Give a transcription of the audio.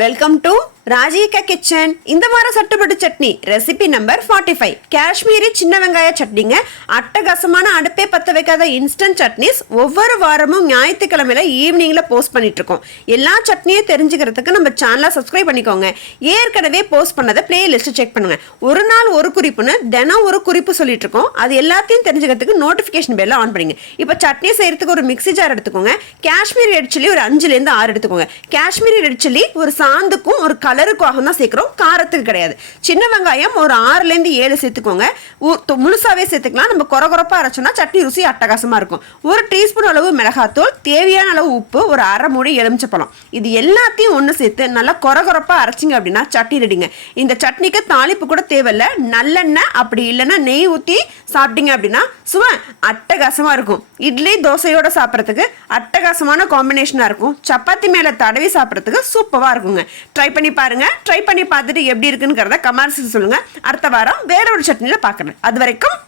Welcome to Rajika kitchen. இந்த வார சட்டுப்பட்டு chutney recipe number 45 Kashmiri சின்ன வெங்காய சட்னிங்க. அட்டகாசமான அடுப்பே பத்த வைக்காத இன்ஸ்டன்ட் சட்னிஸ் ஒவ்வொரு வாரமும் ஞாயிற்றுக்கிழமையில ஈவினிங்ல போஸ்ட் பண்ணிட்டு இருக்கோம். எல்லா சட்னியும் தெரிஞ்சுக்கிறதுக்கு நம்ம சேனலை சப்ஸ்கிரைப் பண்ணிக்கோங்க. ஏற்கனவே போஸ்ட் பண்ணதை பிளேலிஸ்ட் செக் பண்ணுங்க. ஒரு நாள் ஒரு குறிப்புன்னு தினம் ஒரு குறிப்பு சொல்லிட்டு இருக்கோம். அது எல்லாத்தையும் தெரிஞ்சுக்கிறதுக்கு நோட்டிபிகேஷன் பெல்ல ஆன் பண்ணுங்க. இப்போ சட்னி செய்யறதுக்கு ஒரு மிக்ஸி ஜார் எடுத்துக்கோங்க. காஷ்மீரி ரெட் சில்லி ஒரு 5 ல இருந்து 6 எடுத்துக்கோங்க. காஷ்மீரி ரெட் சில்லி ஒரு சாந்துக்கும் ஒரு கலருக்காக தான் சேர்க்கிறோம், காரத்துக்கு கிடையாது. சின்ன வெங்காயம் ஒரு 6 ல இருந்து 7 சேர்த்துக்கோங்க. முழுசாவே சேர்த்துக்கலாம். நம்ம கொரகொரப்பா அரைச்சோம்னா சட்னி ருசி அட்டகாசமா இருக்கும். ஒரு டீஸ்பூன் அளவு மிளகாத்தூள், தேவையான அளவு உப்பு, ஒரு அரை மூடி எலுமிச்சப்பழம், இது எல்லாத்தையும் ஒன்று சேர்த்து நல்லா கொரகொரப்பா அரைச்சிங்க அப்படின்னா சட்னி ரெடிங்க. இந்த சட்னிக்கு தாளிப்பு கூட தேவையில்லை. நல்லெண்ணெய் அப்படி இல்லைன்னா நெய் ஊற்றி சாப்பிட்டீங்க அப்படின்னா சுவை அட்டகாசமா இருக்கும். இட்லி தோசையோட சாப்பிட்றதுக்கு அட்டகாசமான காம்பினேஷனாக இருக்கும். சப்பாத்தி மேலே தடவி சாப்பிட்றதுக்கு சூப்பராக இருக்குங்க. ட்ரை பண்ணி பாருங்க. ட்ரை பண்ணி பார்த்துட்டு எப்படி இருக்குங்கிறத கமெண்ட்ஸ் சொல்லுங்க. அடுத்த வாரம் வேற ஒரு சட்னியில் பார்க்குறேன். அது வரைக்கும்